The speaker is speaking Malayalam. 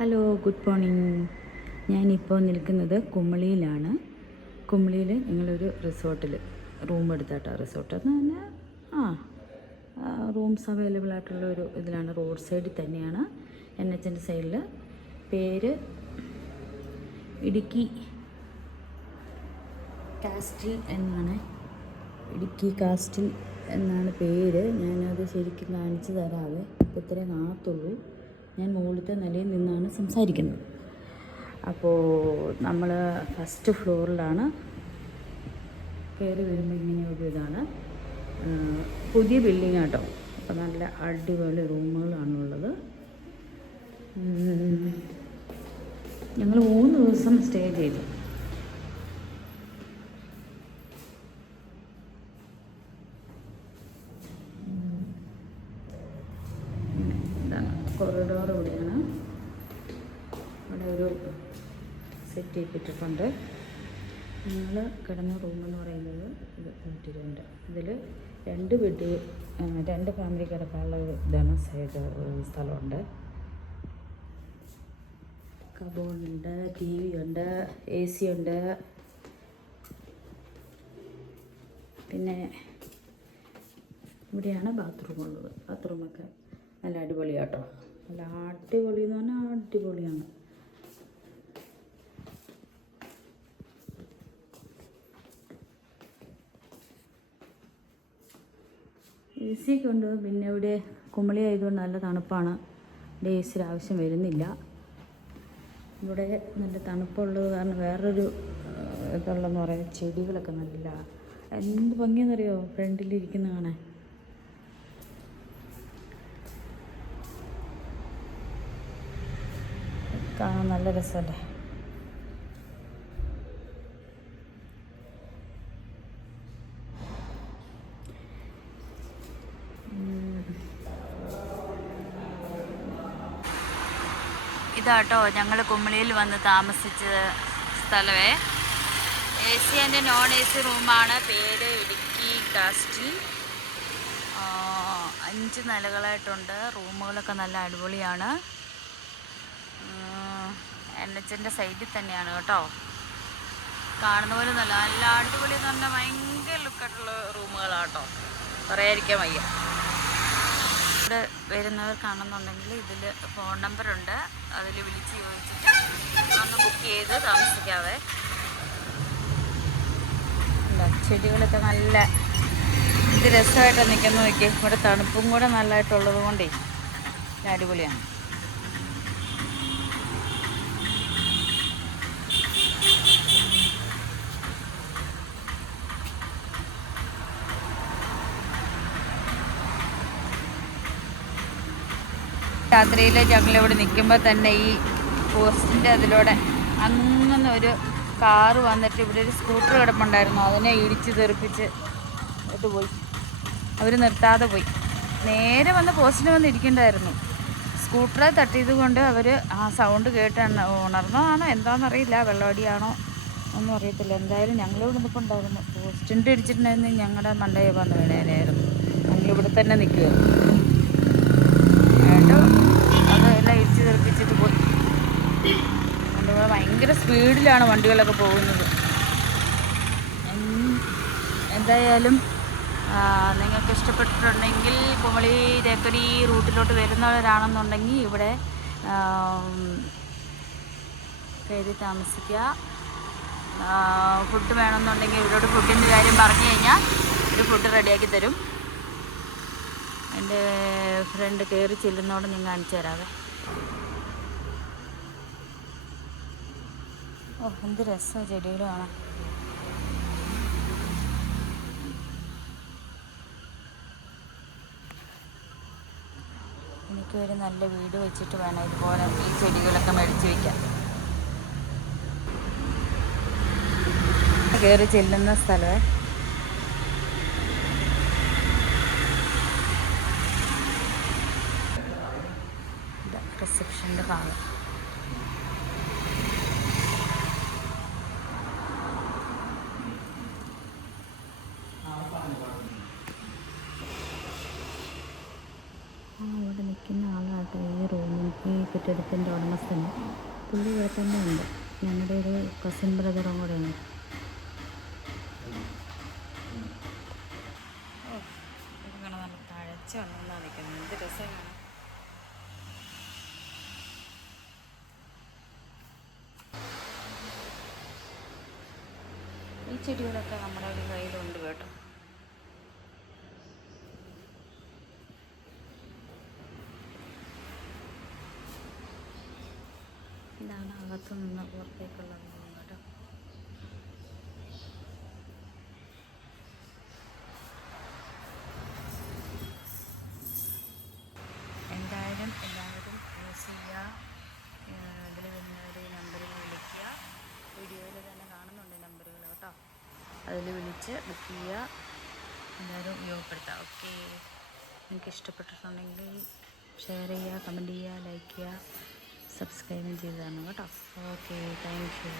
Hello, good morning. ഞാനിപ്പോൾ നിൽക്കുന്നത് കുമളിയിലാണ്. കുമളിയിൽ ഞങ്ങളൊരു റിസോർട്ടിൽ റൂം എടുത്താട്ടോ. റിസോർട്ട് എന്ന് പറഞ്ഞാൽ റൂംസ് അവൈലബിൾ ആയിട്ടുള്ള ഒരു ഇതിലാണ്. റോഡ് സൈഡിൽ തന്നെയാണ്, NHൻ്റെ സൈഡിൽ. പേര് ഇടുക്കി കാസ്റ്റിൽ എന്നാണ്. ഇടുക്കി കാസ്റ്റിൽ എന്നാണ് പേര്. ഞാനത് ശരിക്കും കാണിച്ചു തരാവേ. ഇപ്പോൾ ഇത്രേ കാണത്തുള്ളൂ. ഞാൻ മുകളിലത്തെ നിലയിൽ നിന്നാണ് സംസാരിക്കുന്നത്. അപ്പോൾ നമ്മൾ ഫസ്റ്റ് ഫ്ലോറിലാണ്. കയറി വരുമ്പോൾ ഇങ്ങനെ ഒരു ഇതാണ്. പുതിയ ബിൽഡിംഗ് ആട്ടോ. അപ്പോൾ നല്ല അടിപൊളി റൂമുകളാണുള്ളത്. ഞങ്ങൾ 3 ദിവസം സ്റ്റേ ചെയ്തു. കൊറിഡോർ ഇവിടെയാണ്. ഇവിടെ ഒരു സെറ്റ് ചെയ്തിട്ടുണ്ട്. ഞങ്ങൾ കിടന്ന റൂമെന്ന് പറയുന്നത് ഇത് 102. ഇതിൽ 2 ബെഡ്, 2 ഫാമിലി കിടക്കാനുള്ള ഇതാണ്. സൈഡ് സ്ഥലമുണ്ട്. കബോർഡുണ്ട്, TV ഉണ്ട്, AC ഉണ്ട്. പിന്നെ ഇവിടെയാണ് ബാത്റൂം ഉള്ളത്. ബാത്റൂമൊക്കെ നല്ല അടിപൊളിയാട്ടോ. നല്ല അടിപൊളി എന്ന് പറഞ്ഞാൽ അടിപൊളിയാണ്. AC ഒക്കെ ഉണ്ട്. പിന്നെ ഇവിടെ കുമളി ആയതുകൊണ്ട് നല്ല തണുപ്പാണ്. ഇവിടെ AC ആവശ്യം വരുന്നില്ല. ഇവിടെ നല്ല തണുപ്പുള്ളത് കാരണം വേറൊരു ഇതുള്ളതെന്ന് പറയുന്നത് ചെടികളൊക്കെ നല്ല എന്ത് ഭംഗിയെന്നറിയോ ഫ്രണ്ടിലിരിക്കുന്ന കാണാൻ. കാണാൻ നല്ല രസമല്ലേ. ഇതാട്ടോ ഞങ്ങൾ കുമളിയിൽ വന്ന് താമസിച്ച സ്ഥലമേ. AC ആൻഡ് നോൺ AC റൂമാണ്. പേര് ഇടുക്കി കാസ്റ്റിൽ. 5 നിലകളായിട്ടുണ്ട്. റൂമുകളൊക്കെ നല്ല അടിപൊളിയാണ്. NHൻ്റെ സൈഡിൽ തന്നെയാണ് കേട്ടോ. കാണുന്ന പോലെ നല്ല നല്ല അടിപൊളി എന്ന് പറഞ്ഞാൽ ഭയങ്കര ലുക്കായിട്ടുള്ള റൂമുകളാട്ടോ. പറയാതിരിക്കാൻ വയ്യ. ഇവിടെ വരുന്നവർ കാണുന്നുണ്ടെങ്കിൽ ഇതിൽ ഫോൺ നമ്പറുണ്ട്. അതിൽ വിളിച്ച് ചോദിച്ചിട്ട് ഒന്ന് ബുക്ക് ചെയ്ത് താമസിക്കാവേ. അല്ല, ചെടികളൊക്കെ നല്ല ഇത് രസമായിട്ട് നിൽക്കുന്ന നോക്കി. ഇവിടെ തണുപ്പും കൂടെ നല്ലതായിട്ടുള്ളത് കൊണ്ടേ അടിപൊളിയാണ്. രാത്രിയിൽ ഞങ്ങളിവിടെ നിൽക്കുമ്പോൾ തന്നെ ഈ പോസ്റ്റിൻ്റെ അതിലൂടെ അങ്ങനെ ഒരു കാറ് വന്നിട്ട് ഇവിടെ ഒരു സ്കൂട്ടർ കിടപ്പുണ്ടായിരുന്നു. അതിനെ ഇടിച്ച് തെറിപ്പിച്ച് ഇത് പോയി. അവർ നിർത്താതെ പോയി. നേരെ വന്ന് പോസ്റ്റിന് വന്ന് ഇരിക്കേണ്ടായിരുന്നു. സ്കൂട്ടറെ തട്ടിയത് കൊണ്ട് അവർ ആ സൗണ്ട് കേട്ട് ഉണർന്നതാണോ എന്താണെന്നറിയില്ല. വെള്ളമടിയാണോ ഒന്നും അറിയത്തില്ല. എന്തായാലും ഞങ്ങളിവിടെ നിൽപ്പുണ്ടായിരുന്നു. പോസ്റ്റിൻ്റെ ഇടിച്ചിട്ടുണ്ടായിരുന്നു. ഞങ്ങളുടെ മണ്ടയെ വന്ന് വീണേനായിരുന്നു. ഞങ്ങളിവിടെ തന്നെ നിൽക്കുമായിരുന്നു. അതെല്ലാം ഇടിച്ച് തെറിപ്പിച്ചിട്ട് പോയി. അതുപോലെ ഭയങ്കര സ്പീഡിലാണ് വണ്ടികളൊക്കെ പോകുന്നത്. എന്തായാലും നിങ്ങൾക്ക് ഇഷ്ടപ്പെട്ടിട്ടുണ്ടെങ്കിൽ കുമളി തേക്കടി റൂട്ടിലോട്ട് വരുന്നവരാണെന്നുണ്ടെങ്കിൽ ഇവിടെ കയറി താമസിക്കുക. ഫുഡ് വേണമെന്നുണ്ടെങ്കിൽ ഇവരോട് ഫുഡിൻ്റെ കാര്യം പറഞ്ഞു കഴിഞ്ഞാൽ ഒരു ഫുഡ് റെഡിയാക്കി തരും. എൻ്റെ ഫ്രണ്ട് കയറി ചെല്ലുന്നോടെ ഞാൻ കാണിച്ചു തരാവേ. ഓ, എന്ത് രസമാണ് ചെടികൾ കാണാൻ. എനിക്കൊരു നല്ല വീട് വെച്ചിട്ട് വേണം ഇതുപോലെ ഈ ചെടികളൊക്കെ മേടിച്ച് വയ്ക്കാൻ. കയറി ചെല്ലുന്ന സ്ഥലമേ. റിസപ്ഷൻ്റെ ഭാഗം. ഇവിടെ നിൽക്കുന്ന ആളാട്ടോ ഈ റൂമിൽ ഈ തൊട്ടടുത്തിൻ്റെ ഉടമസ്ഥന്. പുള്ളി ഇവിടെ തന്നെ ഉണ്ട്, ഞങ്ങളുടെ ഒരു കസിൻ ബ്രദറും കൂടെയാണ്. നല്ല തഴച്ച് വന്നാ നിൽക്കുന്നത്, എന്ത് രസമാണ്. ഈ ചെടികളൊക്കെ നമ്മുടെ ഒരു കയ്യിലുണ്ട് കേട്ടോ. ഇതാണ് അകത്തു നിന്ന് പുറത്തേക്കുള്ള വീട് കേട്ടോ. എന്തായാലും എല്ലാവരും യൂസ് ചെയ്യുക. ഇതിൽ വരുന്നവർ നമ്പറിൽ വിളിക്കുക. വീഡിയോയിൽ തന്നെ കാണുന്നുണ്ട് നമ്പറുകൾ കേട്ടോ. അതിൽ വിളിച്ച് ബുക്ക് ചെയ്യുക. എല്ലാവരും ഉപയോഗപ്പെടുത്തുക. ഓക്കെ, നിങ്ങൾക്ക് ഇഷ്ടപ്പെട്ടിട്ടുണ്ടെങ്കിൽ ഷെയർ ചെയ്യുക, കമൻറ്റ് ചെയ്യുക, ലൈക്ക് ചെയ്യുക, സബ്സ്ക്രൈബും ചെയ്ത് തരണം കേട്ടോ. Okay, thank you.